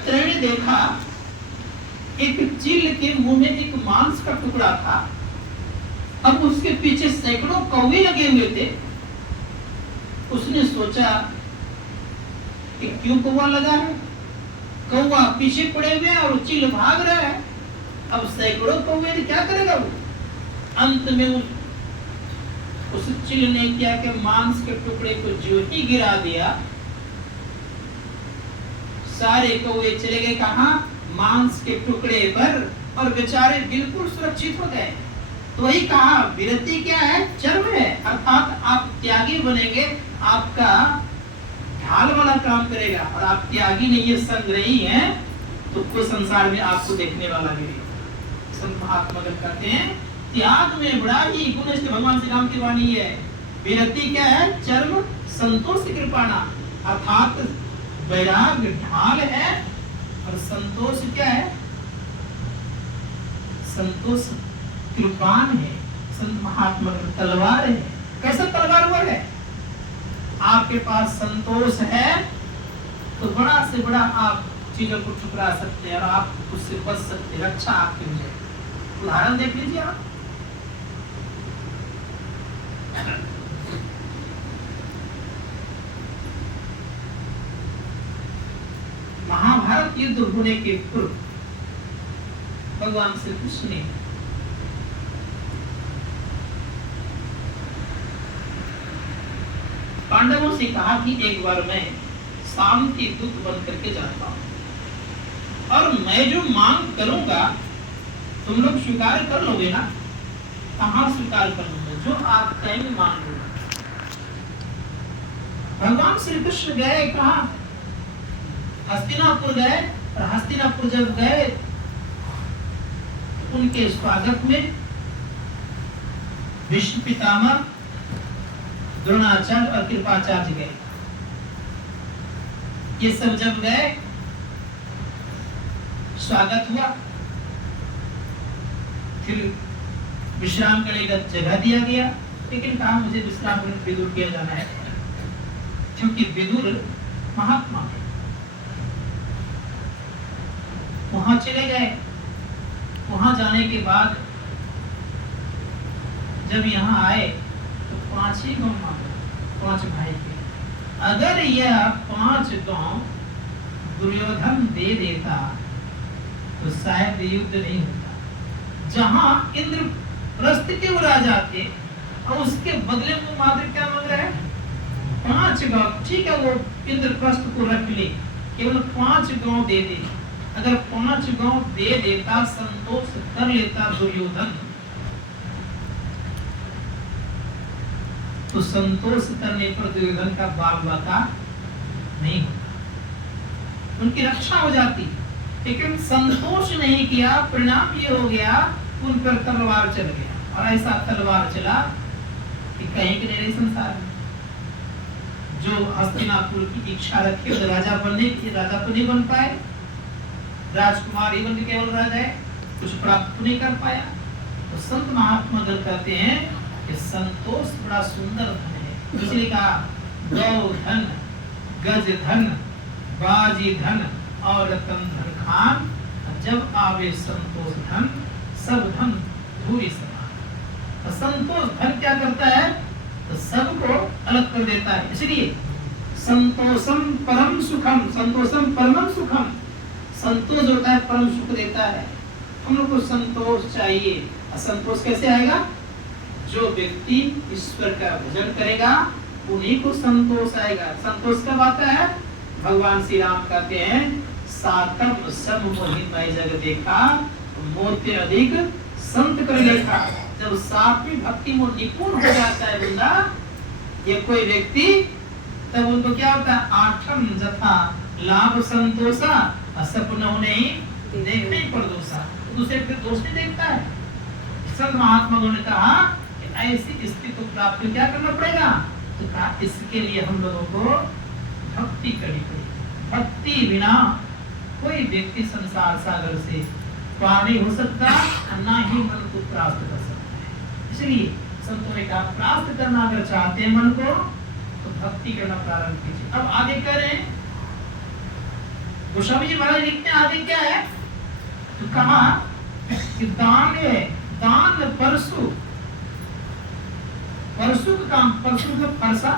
त्रय ने देखा एक चील के मुंह में एक मांस का टुकड़ा था। अब उसके पीछे सैकड़ों कौवे लगे हुए थे। उसने सोचा कि क्यों कौवा लगा है, कौवा पीछे पड़े हुए और चील भाग रहा है। अब सैकड़ों कौवे ने क्या करेगा वो। अंत में उस चील ने क्या कि मांस के टुकड़े को जो ही गिरा दिया, सारे कौवे चले गए कहां, मांस के टुकड़े पर, और बेचारे बिल्कुल सुरक्षित हो गए। तो वही कहा विरति क्या है, चर्म है, अर्थात आप त्यागी बनेंगे, आपका ढाल वाला काम करेगा। और आप त्यागी नहीं है, संग्रही है, तो कोई संसार में आपको देखने वाला भी नहीं। संत महात्मा कहते हैं त्याग में बड़ा ही गुण, इसलिए भगवान श्री राम की वाणी है। विरति क्या है, चर्म, संतोष कृपाणा, अर्थात वैराग ढाल है, और संतोष क्या है, संतोष कृपाण है। संत महात्मा तलवार है। कैसा तलवार हुआ है, आपके पास संतोष है तो बड़ा से बड़ा आप चीजों को ठुकरा सकते हैं और आप उससे बच सकते हैं, रक्षा आपके लिए। उदाहरण देख लीजिए आप, महाभारत युद्ध होने के पूर्व भगवान श्री कृष्ण ने पांडवों से कहा कि एक बार मैं शांति दूत बन करके जाता हूं और मैं जो मांग करूंगा तुम लोग स्वीकार कर लोगे ना। कहां स्वीकार कर लोगे, जो आप कहेंगे मांग लूंगा। भगवान श्री कृष्ण गए कहा, हस्तिनापुर गए, और हस्तिनापुर जब गए उनके स्वागत में भीष्म पितामह, द्रोणाचार्य और कृपाचार्य गए। ये सब जब गए, स्वागत हुआ, फिर विश्राम करने का जगह दिया गया, लेकिन कहा मुझे विश्राम करने विदुर किया जाना है, क्योंकि विदुर महात्मा है। वहां चले गए। वहां जाने के बाद जब यहाँ आए तो 5 ही गांव मांगे, 5 भाई के। अगर यह 5 गांव दुर्योधन दे देता तो शायद युद्ध नहीं होता। जहां इंद्रप्रस्थ के वो राजा थे और उसके बदले में मात्र क्या मांग रहा है, 5 गांव। ठीक है, वो इंद्रप्रस्थ को रख ले, केवल 5 गांव दे दे। अगर 5 गांव दे देता, संतोष कर लेता दुर्योधन, तो संतोष करने पर दुर्योधन का बाल बाका नहीं होता, उनकी रक्षा हो जाती। लेकिन संतोष नहीं किया, परिणाम ये हो गया उन पर तलवार चल गया। और ऐसा तलवार चला कि कहीं के नहीं संसार में। जो हस्तिनापुर की इच्छा रखी और राजा बनने की, राजा तो नहीं बन पाए, राजकुमार ही बन के केवल राजा है, कुछ प्राप्त नहीं कर पाया। तो संत महात्मा दल कहते हैं कि संतोष बड़ा सुंदर धन है। इसलिए कहा गौ धन, गज धन, बाजी धन और रतन धन खान, जब आवे संतोष धन, सब धन धूरी समान। तो संतोष धन क्या करता है, तो सबको अलग कर देता है। इसलिए संतोषम परम सुखम, संतोषम परमम सुखम, संतोष होता है परम सुख देता है। हम लोग को संतोष चाहिए। असंतोष कैसे आएगा, जो व्यक्ति ईश्वर का भजन करेगा उन्हीं को संतोष आएगा। संतोष कब आता है, भगवान श्री राम कहते हैं सातम सम मोहि जग देखा, मोते अधिक संत कर देखा। जब सात्विक भक्ति में निपुण हो जाता है बंदा, ये कोई व्यक्ति, तब उनको क्या होता है, आठम जथा लाभ संतोषा, असपन नहीं देखने पर दोषा, दूसरे पे दोष नहीं देखता है। संत महात्मा ने कहा कि ऐसी स्थिति को प्राप्त क्या करना पड़ेगा, तो कहा इसके लिए हम लोगों को भक्ति करनी पड़ेगी। भक्ति बिना कोई व्यक्ति संसार सागर से पार नहीं हो सकता, ना ही मन को प्राप्त कर सकता है। इसलिए संतों ने कहा प्राप्त करना अगर चाहते हैं मन को, तो भक्ति करना प्रारंभ कीजिए। अब आगे कह रहे हैं गोस्वामी जी महाराज लिखते हैं आगे क्या है, तो कहा कि दान है, दान परशु, परशु का काम, परशु मतलब फरसा,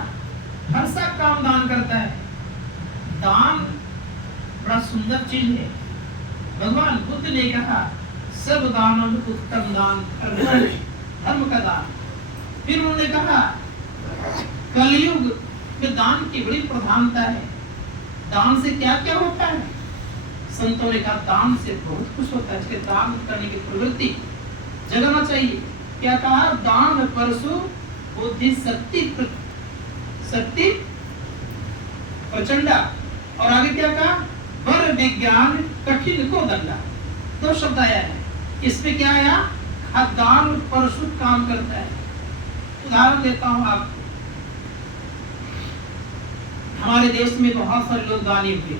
फरसा काम दान करता है। दान बड़ा सुंदर चीज है। भगवान बुद्ध ने कहा सब दानों में उत्तम दान धर्म का दान। फिर उन्होंने कहा कलयुग में दान की बड़ी प्रधानता है। दान से क्या क्या होता है? संतों ने कहा दान से बहुत कुछ होता है, इसलिए दान करने की प्रवृत्ति जगाना चाहिए। क्या कहा? दान परशु बुद्धि शक्ति शक्ति प्रचंडा, और आगे क्या कहा? बर विज्ञान कठिन को दंडा। दो शब्द आया है इसमें। क्या आया? दान परशु काम करता है। उदाहरण देता हूं आपको। हमारे देश में बहुत सारे लोग दानी हुए,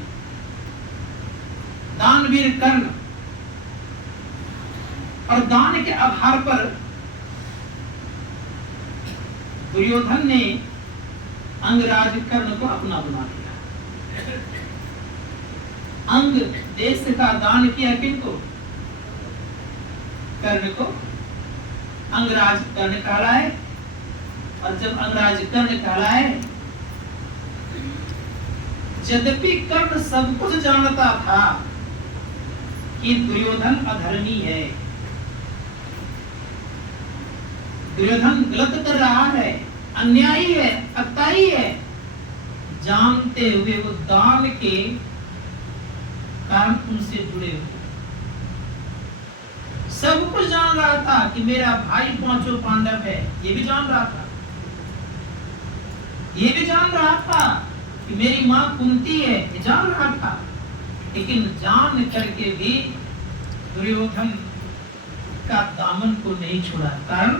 दानवीर कर्ण, और दान के आधार पर दुर्योधन ने अंगराज कर्ण को अपना बना लिया। अंग देश का दान किया किनको? कर्ण को। अंगराज कर्ण कहलाए, और जब अंगराज कर्ण कहलाए, यद्यपि कर्ण सब कुछ जानता था कि दुर्योधन अधर्मी है, दुर्योधन गलत कर रहा है, अन्यायी है, अत्याई है, जानते हुए वो दान के कारण उनसे जुड़े हुए। सब कुछ जान रहा था कि मेरा भाई पांचों पांडव है, ये भी जान रहा था। ये भी जान रहा था कि मेरी मां कुंती है, ये जान रहा था। लेकिन जान करके भी दुर्योधन का दामन को नहीं छोड़ा। कारण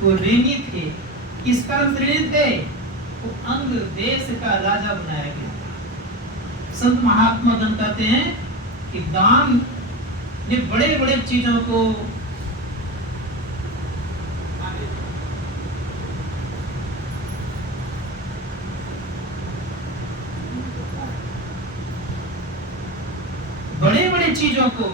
वो ऋणी थे। किस कारण ऋणी थे? वो अंग देश का राजा बनाया गया। संत महात्मा गण कहते हैं कि दान ने बड़े बड़े चीजों को बड़े बड़े चीजों को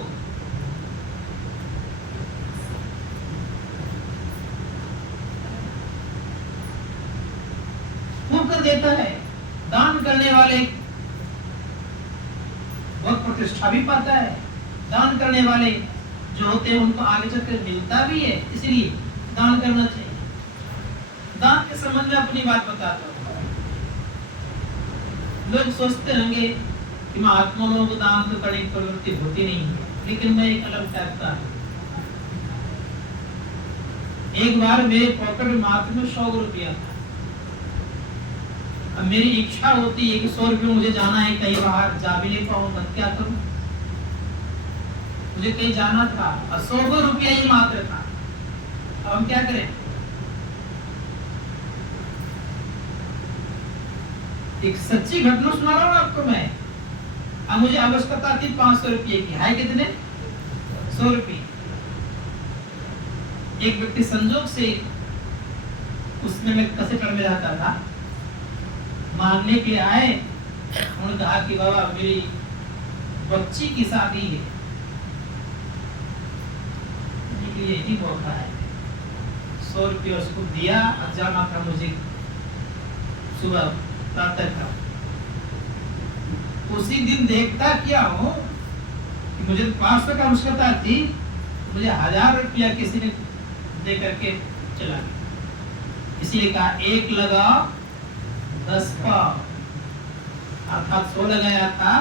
कर देता है। दान करने वाले बहुत प्रतिष्ठा भी पाता है। दान करने वाले जो होते हैं उनको आगे चलकर मिलता भी है, इसलिए दान करना चाहिए। दान के संबंध में अपनी बात बताता हूँ। लोग सोचते होंगे कि महात्मा लोगों को दान तो करने की प्रवृत्ति होती नहीं है, लेकिन मैं एक अलग टाइप का। एक बार मेरे पॉकेट में मात्र में 100 रुपया था। अब मेरी इच्छा होती है कि 100 रुपये मुझे जाना है कहीं बाहर, जा भी नहीं पाऊंगा, क्या करूं? मुझे कहीं जाना था और 100 रुपया ही मात्र था। अब हम क्या करें? एक सच्ची घटना सुना रहा हूं आपको मैं। अब मुझे आवश्यकता थी 500 रुपये की। है कितने? 100 रुपये। एक व्यक्ति संजोग से, उसमें मैं कसेटर में रहता था, मांगने के लिए आए। उन्होंने कहा कि बाबा मेरी बच्ची की शादी है, यही मौका है। 100 रुपये उसको दिया और जाना था मुझे सुबह प्रातः का। उसी दिन देखता क्या हो कि मुझे 500 का आवश्यकता थी, मुझे 1000 रुपया किसी ने दे करके चला गया। इसीलिए कहा 1 लगाओ 10 पाओ, अर्थात 100 लगाया था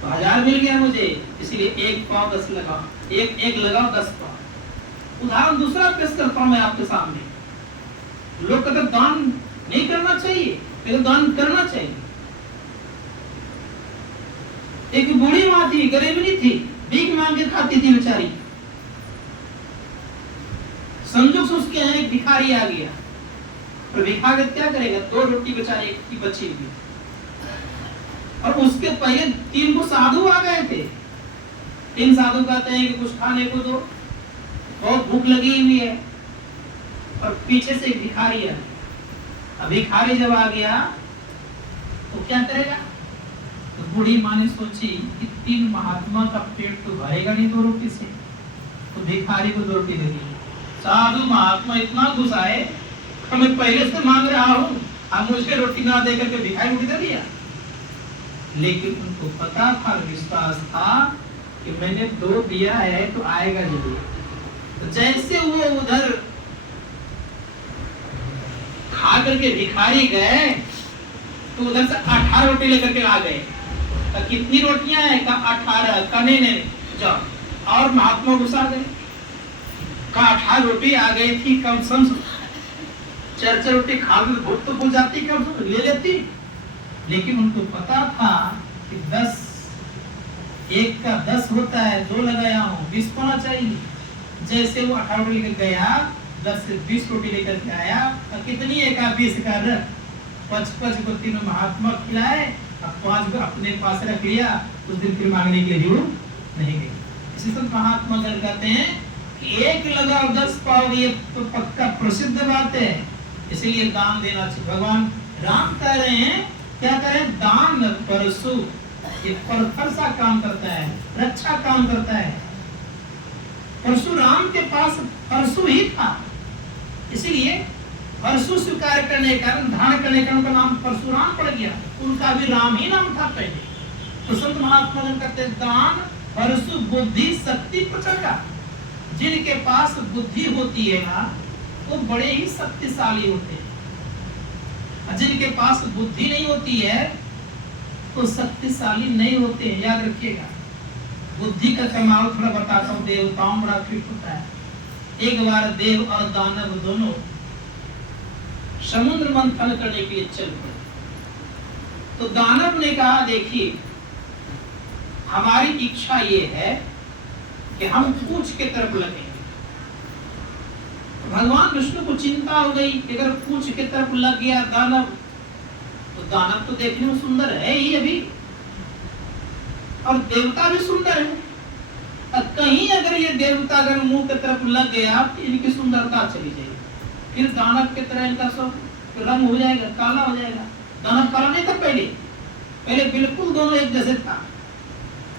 तो 1000 मिल गया मुझे, इसलिए 1 पाव 10 लगाओ, एक लगाओ 10 पाव। उदाहरण दूसरा पेश करता हूं मैं आपके सामने। लोग कहते दान नहीं करना चाहिए, लेकिन दान करना चाहिए। एक बूढ़ी माँ थी, गरीबनी थी, भीख मांग के खाती थी बेचारी। संजोग से उसके यहाँ एक भिखारी आ गया, और भिखारी क्या करेगा? 2 रोटी बेचारी की बची हुई, और उसके पहले 3 को साधु आ गए थे। 3 साधु कहते हैं कि कुछ खाने को दो, बहुत भूख लगी हुई है, और पीछे से एक भिखारी है। अब भिखारी जब आ गया तो क्या करेगा? तो बूढ़ी माँ ने सोची कि 3 महात्मा का पेट तो भरेगा नहीं 2 रोटी से, तो भिखारी को 2 रोटी दे दी। साधु महात्मा इतना गुस्सा है, मैं पहले से मांग रहा हूँ, अब मुझे रोटी ना दे करके भिखारी रोटी दे दिया। लेकिन उनको पता था, विश्वास था कि मैंने 2 दिया है तो आएगा जरूर। तो जैसे वो उधर खा करके भिखारी गए तो उधर से 18 रोटी लेकर के आ गए। तो कितनी रोटियां हैं? का 18। कने ने जाओ, और महात्मा गुस्सा गए, का 18 रोटी आ गई थी, कम सम 4 रोटी खा ली, भूख तो भूल जाती, कम ले लेती। लेकिन उनको पता था कि 10, 1 का 10 होता है, 2 लगाया हूँ, 20 होना चाहिए। जैसे वो 18 रोटी लेकर गया, 10 से 20 रोटी लेकर के आया, और कितनी 1 का 20 का 5 को 3 महात्मा खिलाए, अब 5 को अपने पास रख लिया। उस दिन फिर मांगने के लिए नहीं गई। इसी से महात्मा जन कहते हैं कि 1 लगाओ 10 पाओगे, ये तो पक्का प्रसिद्ध बात है। इसलिए दान देना चाहिए। भगवान राम कह रहे हैं, क्या करें? दान परशु, ये परफर सा काम करता है, रक्षा काम करता है। परशुराम के पास परशु ही था, इसीलिए परशु स्वीकार करने का, धारण करने का उनका नाम परशुराम पड़ गया। उनका भी राम ही नाम था पहले। तो संत महात्मा जन कहते हैं, दान परशु बुद्धि शक्ति प्रचंडा। जिनके पास बुद्धि होती है ना, वो बड़े ही शक्तिशाली होते हैं। जिनके पास बुद्धि नहीं होती है तो शक्तिशाली नहीं होते हैं, याद रखिएगा। बुद्धि का कमाल थोड़ा बताता हूँ। देवताओं बड़ा फिट होता है। एक बार देव और दानव दोनों समुद्र मंथन करने के लिए चल पड़े। तो दानव ने कहा, देखिए हमारी इच्छा ये है कि हम पूंछ के तरफ लगेंगे। भगवान विष्णु को चिंता हो गई कि अगर पूंछ के तरफ लग गया दानव, तो दानव तो देखने में सुंदर है ही अभी, और देवता भी सुंदर है। अब कहीं अगर ये देवता अगर मुंह की तरफ लग गया तो इनकी सुंदरता चली जाएगी, फिर दानव की तरह इनका सब रंग हो जाएगा, काला हो जाएगा। दानव काला नहीं था पहले बिल्कुल दोनों एक जैसे था।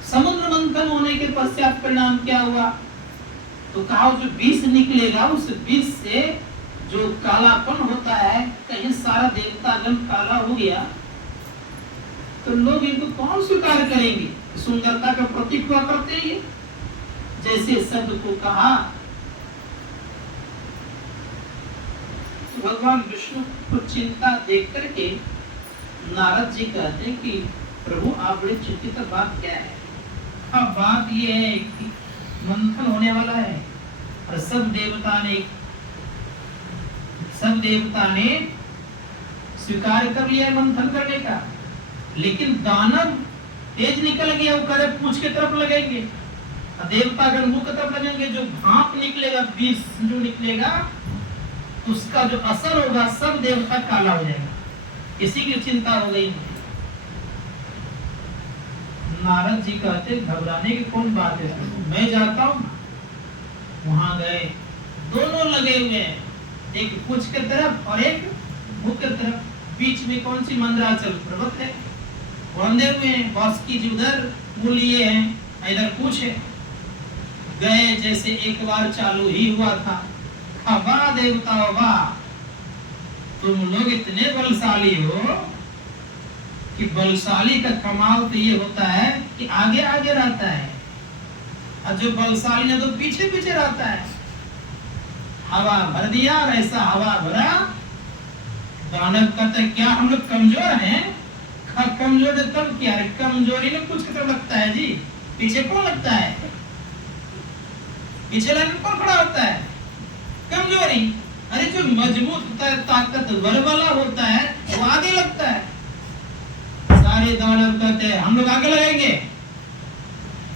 समुद्र मंथन होने के पश्चात परिणाम क्या हुआ? तो कहा जो विष निकलेगा, उस विष से जो कालापन होता है, कहीं सारा देवतागण काला हो गया तो लोग इनको कौन स्वीकार करेंगे? सुंदरता का प्रतीक हुआ करते हैं। जैसे शब्द को कहा, भगवान विष्णु को चिंता देख करके नारद जी कहते हैं कि प्रभु आप बड़े चिंतित, बात क्या है? अब बात ये है कि मंथन होने वाला है और सब देवता ने स्वीकार कर लिया है मंथन करने का, लेकिन दानव तेज निकल गया, वो करे पूंछ के तरफ लगेंगे, देवता अगर मुंह की तरफ लगेंगे, जो भाप निकलेगा, विष जो निकलेगा, उसका जो असर होगा सब देवता काला हो जाएगा। इसी की चिंता हो गई। नारद जी कहते घबराने की कौन बात है, मैं जाता हूँ। वहां गए, दोनों लगे हुए हैं, एक पूंछ की तरफ और एक मुख की तरफ। बीच में कौन सी मंदराचल पर्वत है, बंधे हुए हैं। बासुकी जी उधर, मूल ये है, इधर पूंछ है। गए, जैसे एक बार चालू ही हुआ था, वाह देवता वाह, तुम लोग इतने बलशाली हो कि बलशाली का कमाल तो ये होता है कि आगे आगे रहता है, और जो बलशाली है तो पीछे पीछे रहता है। हवा भर दिया और ऐसा हवा भरा। दानव कहते क्या हम लोग कमजोर हैं? कमजोर है तब क्या है? कमजोरी में कुछ तो लगता है जी, पीछे कौन लगता है? पीछे लाइन में कौन खड़ा होता है? कमजोरी। अरे जो मजबूत होता है, ताकतवर वाला होता है, वो आगे लगता है। सारे दानव कहते हैं हम लोग आगे लगेंगे।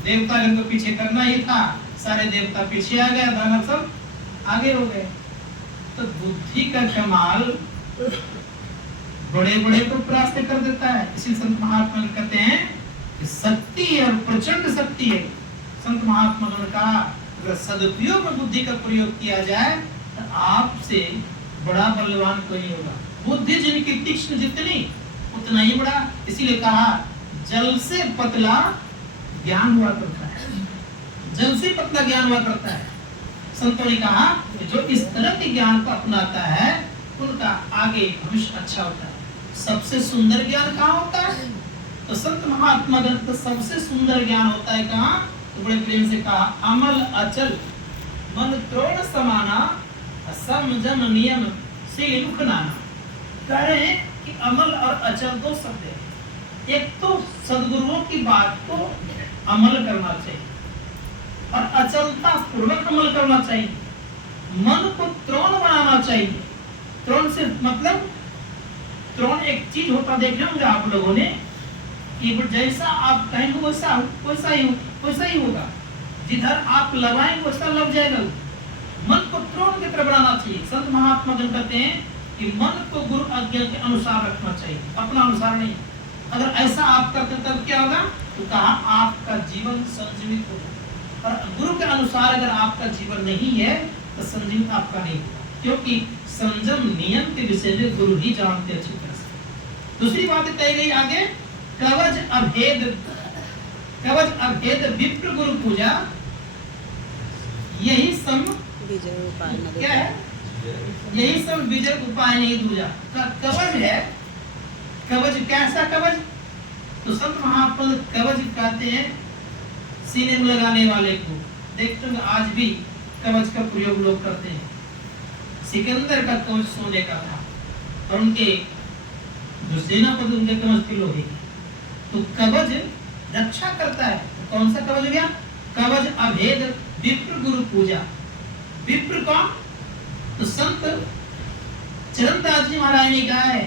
देवता को पीछे करना ही था, सारे देवता पीछे आ गए, दानव सब आगे हो गए। तो बुद्धि का कमाल बड़े बड़े को परास्त कर देता है। इसी संत महात्मा कहते हैं कि शक्ति है और प्रचंड शक्ति है। संत महात्मा ने कहा अगर सदुपयोग में बुद्धि का प्रयोग किया जाए तो आपसे बड़ा बलवान कोई होगा। बुद्धि जिनकी तीक्ष्ण जितनी उतना ही बड़ा। इसीलिए कहा जल से पतला ज्ञान हुआ करता है, जल से पतला ज्ञान हुआ करता है। संतों ने कहा कि जो इस तरह के ज्ञान को अपनाता है उनका आगे भविष्य अच्छा होता है। सबसे सुंदर ज्ञान कहाँ होता है? तो संत महात्मा ग्रंथ का सबसे सुंदर ज्ञान होता है कहाँ? तो बड़े प्रेम से कहा, अमल अचल मन त्रोण समाना समझन नियम से लुकनाना। कह रहे हैं कि अमल और अचल दो शब्द है। एक तो सदगुरुओं की बात को अमल करना चाहिए और अचलता पूर्वक अमल करना चाहिए। मन को त्रोण बनाना चाहिए। त्रोण से मतलब, त्रोण एक चीज होता, देखे होंगे आप लोगों ने कि जैसा आप कहेंगे वैसा ही होगा, जिधर आप लगाएंगे वैसा लग जाएगा। मन को त्रोण की तरह बनाना चाहिए। संत महात्मा जन कहते हैं कि मन को गुरु आज्ञा के अनुसार रखना चाहिए, अपना अनुसार नहीं। अगर ऐसा आप करते तब क्या होगा? तो कहा आपका जीवन संजीवित होगा। और गुरु के अनुसार अगर आपका जीवन नहीं है तो संजीवित आपका नहीं होगा, क्योंकि संयम नियम के विषय में गुरु ही जानते अच्छी तरह से। दूसरी बात कही गई आगे, कवच अभेद विप्र गुरु पूजा, यही सम विजय उपाय न क्या है? यही सब विजय उपाय नहीं दूजा। कवच है। कवच कैसा कवच? तो संत महात्मा कवच कहते हैं सीने में लगाने वाले को। देखते हैं आज भी कवच का प्रयोग लोग करते हैं। सिकंदर का कवच सोने का था और उनके जो सेनापति उनके कवच के लोहे के। तो कवच रक्षा करता है। तो कौन सा कवच हो गया? कवच अभेद विप्र गुरु पूजा। विप्र कौन? तो संत चरणदास जी महाराज ने कहा है,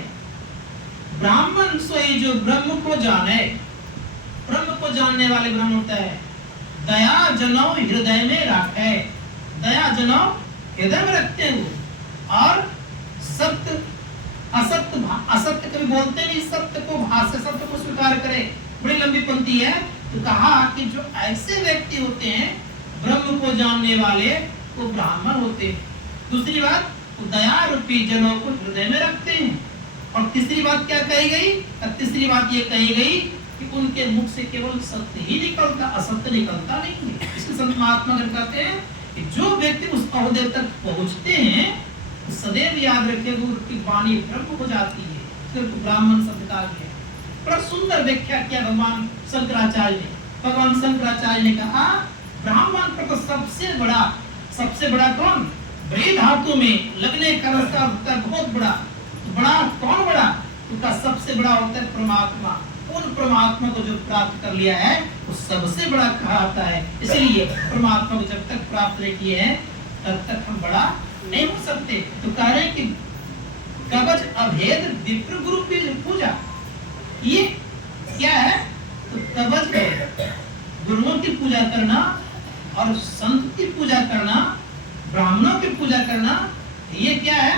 ब्राह्मण सोई जो ब्रह्म को जाने। ब्रह्म को जानने वाले ब्राह्मण होता है। दया जनो हृदय में रखे। दया जनो हृदय में रखते हैं और सत्य असत्य कभी बोलते नहीं, सत्य को भाष्य सत्य को स्वीकार करे। बड़ी लंबी पंक्ति है। तो कहा कि जो ऐसे व्यक्ति होते हैं ब्रह्म को जानने वाले वो ब्राह्मण होते हैं। दूसरी बात, वो दया रूपी जनों को हृदय में रखते हैं। और तीसरी बात क्या कही गई? तीसरी बात ये कही गई कि उनके मुख से केवल सत्य ही निकलता, असत्य निकलता नहीं है। इसलिए संत महात्मा कहते हैं कि जो व्यक्ति उस अवधि तक पहुंचते हैं सदैव याद रखिए उनकी वाणी ब्रह्म हो जाती है। सिर्फ ब्राह्मण शब्द का गया। बड़ा सुंदर व्याख्या किया भगवान शंकराचार्य ने। भगवान शंकराचार्य ने कहा ब्राह्मण पर तो सबसे बड़ा कौन? बड़ी धातु में लगने का रास्ता होता है बहुत बड़ा। तो बड़ा कौन बड़ा? उसका सबसे बड़ा होता है परमात्मा। उन परमात्मा को जो प्राप्त कर लिया है वो सबसे बड़ा कहलाता है। इसलिए परमात्मा को जब तक प्राप्त नहीं किए हैं तब तक हम बड़ा नहीं हो सकते। तो कह रहे हैं कि कवच अभेद विप्र गुरु की पूजा, ये क्या है? तो कवच है गुरुओं की पूजा करना और संत की पूजा करना, ब्राह्मणों की पूजा करना, ये क्या है?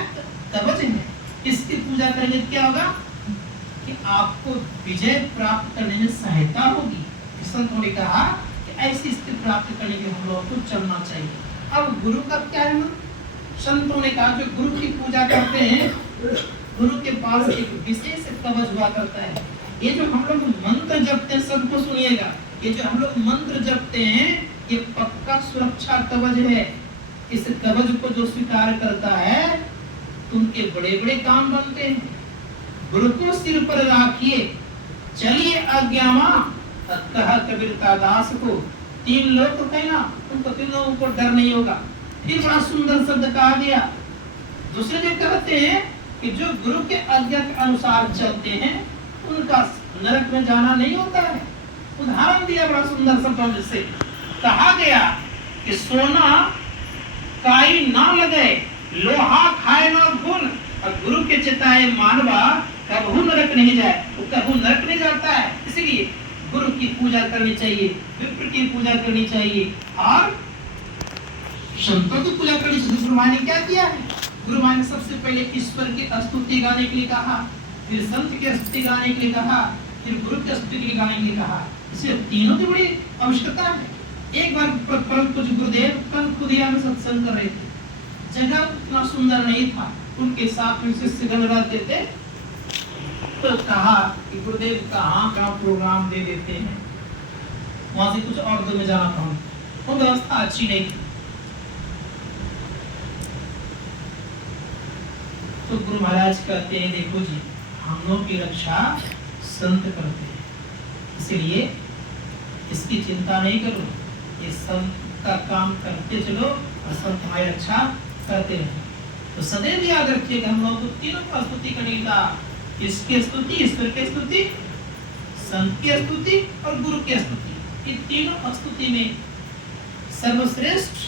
कवच है। इसकी पूजा करेंगे क्या होगा? कि आपको विजय प्राप्त करने में सहायता होगी। संतों ने कहा कि ऐसी स्थिति प्राप्त करने के लिए हम लोगों को चलना चाहिए। अब गुरु का क्या है? संतों ने कहा जो गुरु की पूजा करते हैं गुरु के पास एक विशेष कवच हुआ करता है। ये जो हम लोग मंत्र जपते हैं, सबको सुनिएगा, ये जो हम लोग मंत्र जपते हैं ये पक्का सुरक्षा कवच है। इस कवच को जो स्वीकार करता है तुमके बड़े बड़े काम बनते हैं। गुरु को सिर पर राखिए चलिए आज्ञामा, कहा कबीरता दास को। तीन लोग तो कहना तुमको तीन लोगों को डर नहीं होगा। फिर बड़ा सुंदर शब्द कहा गया। दूसरे जो कहते हैं कि जो गुरु के आज्ञा के अनुसार चलते हैं उनका नरक में जाना नहीं होता है। उदाहरण दिया बड़ा सुंदर शब्द से। कहा गया कि सोना काई ना लगे, लोहा खाए ना घुन, और गुरु के चिताए मानवा कबहू नरक नहीं जाए। वो कबहू नरक नहीं जाता है। इसलिए गुरु की पूजा करनी चाहिए, विप्र की पूजा करनी चाहिए और संतों की पूजा करनी चाहिए। गुरु माँ ने क्या किया है? गुरु माँ ने सबसे पहले ईश्वर की स्तुति गाने के लिए कहा, फिर संत की स्तुति गाने के लिए कहा, फिर गुरु की स्तुति गाने के लिए कहा। इसलिए तीनों की बड़ी आवश्यकता है। एक बार परम पूज्य गुरुदेव कल खुदिया में सत्संग कर रहे थे। जगह इतना सुंदर नहीं था। उनके साथ में शिष्यगण रहते थे। तो कहा कि गुरुदेव कहाँ का प्रोग्राम दे देते हैं, वहां से कुछ और दूर में जाना था, वो व्यवस्था अच्छी नहीं थी। तो गुरु महाराज कहते हैं देखो जी, हम लोग की रक्षा संत करते हैं, इसलिए इसकी चिंता नहीं करो, ये संत का काम करते चलो और संत हमारी रक्षा करते रहे। तो सदैव याद रखिए हम लोग को तीनों का स्तुति करनी था, इसकी स्तुति, ईश्वर की स्तुति, संत की स्तुति और गुरु की स्तुति। इन तीनों स्तुति में सर्वश्रेष्ठ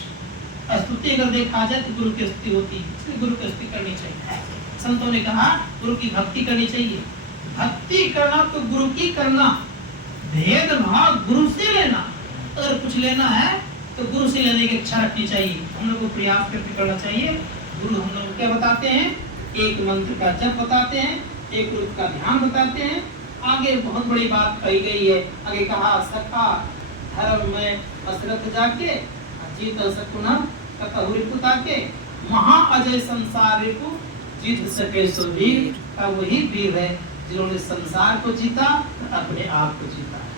स्तुति अगर देखा जाए तो गुरु की स्तुति होती है, इसलिए गुरु की स्तुति करनी चाहिए। संतों ने कहा गुरु की भक्ति करनी चाहिए, भक्ति करना तो गुरु की करना, भेदभाव गुरु से लेना, अगर कुछ लेना है तो गुरु से लेने की इच्छा रखनी चाहिए, हम लोग को प्रयास करके करना चाहिए। गुरु हम लोग क्या बताते हैं, एक मंत्र का जप बताते हैं, एक रूप का ध्यान बताते हैं। आगे बहुत बड़ी बात कही गई है, आगे कहा सखा धर्म में असरत जाके जीत सकुना कतहु रिपु ताके, महा अजय संसार रिपु जीत सके सो वीर। का वही वीर है जिन्होंने संसार को जीता, अपने आप को जीता।